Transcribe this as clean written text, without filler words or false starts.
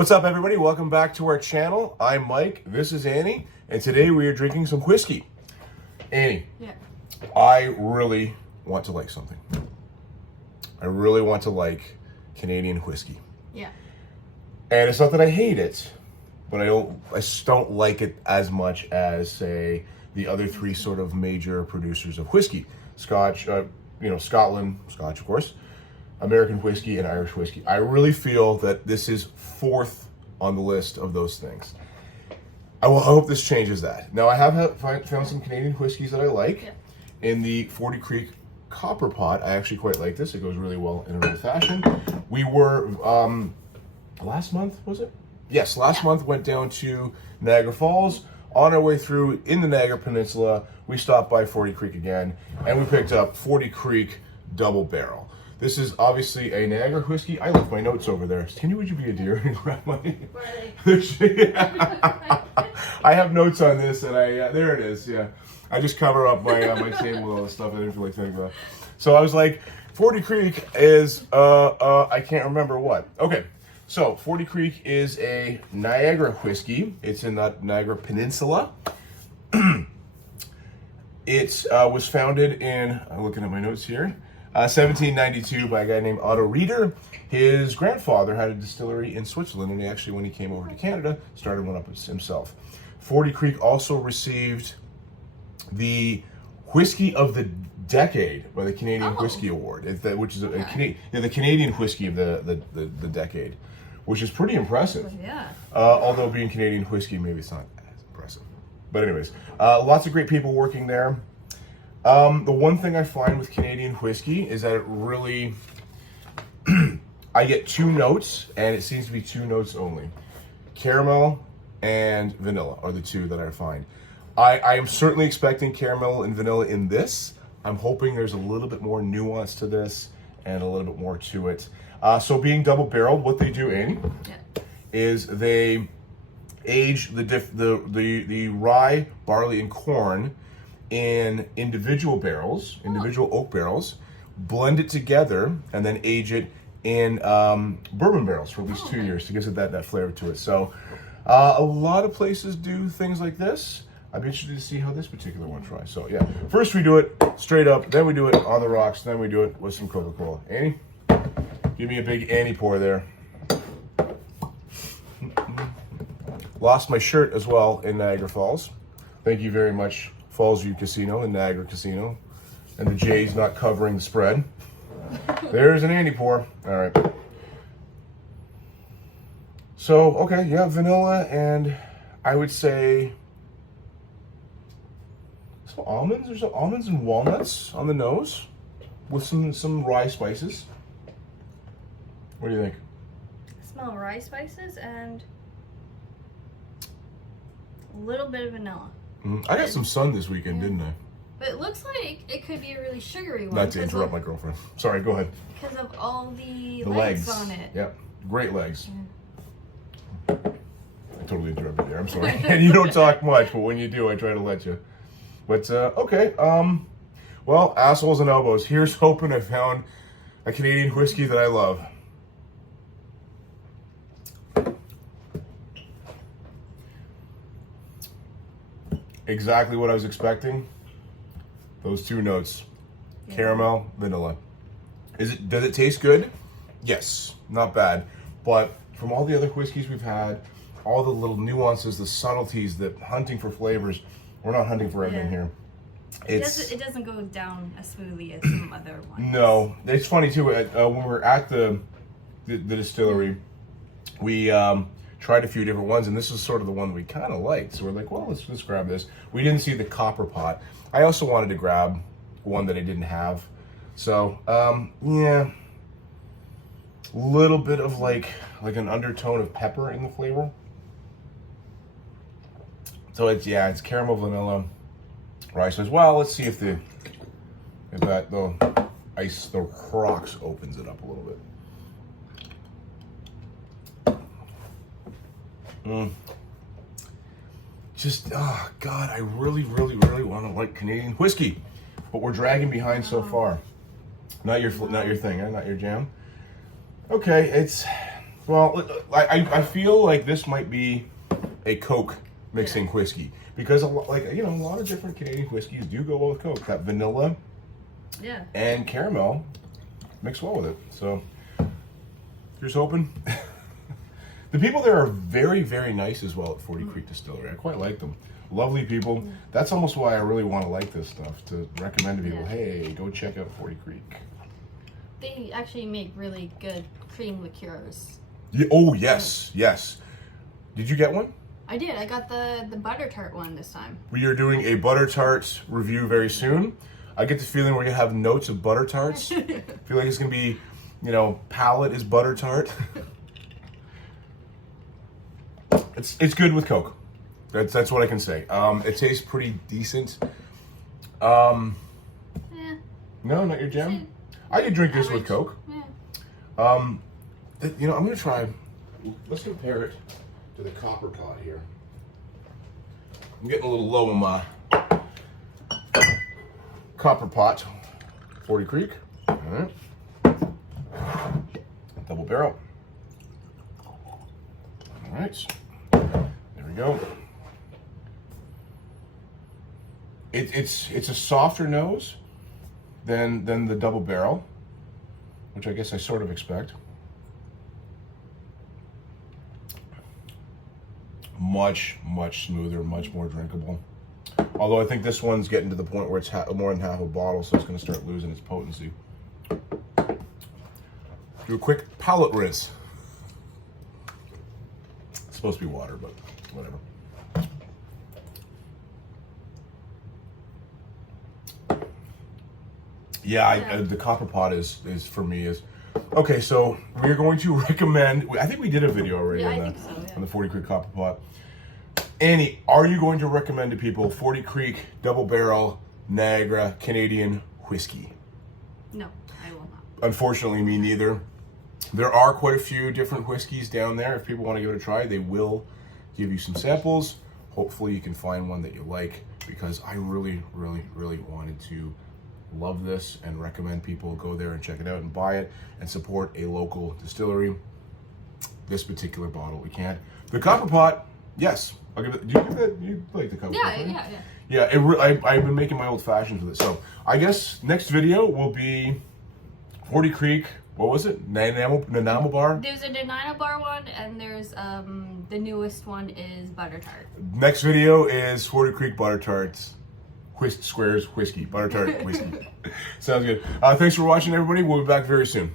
What's up, everybody? Welcome back to our channel. I'm Mike, this is Annie, and today we are drinking some whiskey. Annie, yeah. I really want to like something. I really want to like Canadian whiskey. Yeah. And it's not that I hate it, but I just don't like it as much as, say, the other three sort of major producers of whiskey. Scotch, Scotland, Scotch, of course, American whiskey, and Irish whiskey. I really feel that this is fourth on the list of those things. I hope this changes that. Now, I have found some Canadian whiskeys that I like. Yeah. In the 40 Creek Copper Pot, I actually quite like this. It goes really well in an old fashioned. We were, last month, was it? Yes, last month went down to Niagara Falls. On our way through in the Niagara Peninsula, we stopped by 40 Creek again, and we picked up 40 Creek Double Barrel. This is obviously a Niagara whiskey. I left my notes over there. Would you be a dear and grab my... I have notes on this, and there it is, yeah. I just cover up my table with all the stuff I didn't feel like thinking about. So I was like, 40 Creek is, I can't remember what. Okay, so 40 Creek is a Niagara whiskey. It's in the Niagara Peninsula. It was founded in, I'm looking at my notes here, 1792 by a guy named Otto Reeder. His grandfather had a distillery in Switzerland, and actually, when he came over to Canada, started one up himself. 40 Creek also received the Whiskey of the Decade by the Canadian Whiskey Award, which is the Canadian whiskey of the decade, which is pretty impressive. Yeah. Although being Canadian whiskey, maybe it's not as impressive. But anyways, lots of great people working there. The one thing I find with Canadian whiskey is that it really, I get two notes, and it seems to be two notes only. Caramel and vanilla are the two that I find. I am certainly expecting caramel and vanilla in this. I'm hoping there's a little bit more nuance to this and a little bit more to it. So being double barreled, what they do, Annie, is they age the rye, barley, and corn in individual barrels, individual oak barrels, blend it together, and then age it in bourbon barrels for at least 2 years to give it that flavor to it. So a lot of places do things like this. I'd be interested to see how this particular one tries. So yeah, first we do it straight up, then we do it on the rocks, then we do it with some Coca-Cola. Annie, give me a big Annie pour there. Lost my shirt as well in Niagara Falls. Thank you very much, Falls View Casino and Niagara Casino. And the J's not covering the spread. There's an Annie pour. All right. So, okay, you have vanilla and I would say some almonds. There's some almonds and walnuts on the nose with some rye spices. What do you think? I smell rye spices and a little bit of vanilla. I got some sun this weekend, didn't I? But it looks like it could be a really sugary one. Not to interrupt my girlfriend. Sorry, go ahead. Because of all the legs on it. Yep, great legs. Yeah. I totally interrupted there. I'm sorry. And you don't talk much, but when you do, I try to let you. But okay. Well, assholes and elbows. Here's hoping I found a Canadian whiskey that I love. Exactly what I was expecting. Those two notes. Caramel, vanilla. Does it taste good? Yes, not bad. But from all the other whiskeys we've had, all the little nuances, the subtleties, the hunting for flavors, we're not hunting for everything here. It doesn't go down as smoothly as some other ones. No. It's funny too, when we were at the distillery, we tried a few different ones, and this is sort of the one we kind of liked. So we're like, well, let's grab this. We didn't see the Copper Pot. I also wanted to grab one that I didn't have. So, yeah, a little bit of like an undertone of pepper in the flavor. So it's caramel, vanilla, rice as well. Let's see if the rocks opens it up a little bit. Just, oh God, I really, really, really want to like Canadian whiskey, but we're dragging behind so far. Not your thing, eh? Not your jam. Okay, it's Well, I feel like this might be a Coke mixing whiskey because a lot of different Canadian whiskeys do go well with Coke. That vanilla and caramel mix well with it. So here's hoping. The people there are very, very nice as well at 40 Creek Distillery. I quite like them. Lovely people. That's almost why I really want to like this stuff, to recommend to people, hey, go check out 40 Creek. They actually make really good cream liqueurs. Yeah, oh, yes, yes. Did you get one? I did. I got the butter tart one this time. We are doing a butter tart review very soon. I get the feeling we're going to have notes of butter tarts. I feel like it's going to be, palate is butter tart. It's good with Coke. That's what I can say. It tastes pretty decent. No, not your jam. I could drink this with Coke. Yeah. I'm gonna try. Let's compare it to the copper pot here. I'm getting a little low on my copper pot. 40 Creek. All right. Double barrel. All right. There we go. It's a softer nose than the double barrel, which I guess I sort of expect. Much smoother, much more drinkable. Although I think this one's getting to the point where it's more than half a bottle, so it's going to start losing its potency. Do a quick palate rinse. It's supposed to be water, but whatever. Yeah, the copper pot is for me is okay. So we're going to recommend. I think we did a video already on the 40 Creek copper pot. Annie, are you going to recommend to people 40 Creek double barrel Niagara Canadian whiskey? No, I will not. Unfortunately, me neither. There are quite a few different whiskeys down there. If people want to give it a try, they will give you some samples. Hopefully, you can find one that you like, because I really wanted to love this and recommend people go there and check it out and buy it and support a local distillery. This particular bottle, we can't. The copper pot, yes. I'll give it. Do you give that? You like the copper pot? Right? Yeah. I've been making my old fashions with it. So I guess next video will be 40 Creek. What was it? Nanaimo Bar? There's a Nanaimo Bar one, and there's the newest one is butter tart. Next video is 40 Creek butter tarts. Squares whiskey, butter tart whiskey. Sounds good. Thanks for watching, everybody. We'll be back very soon.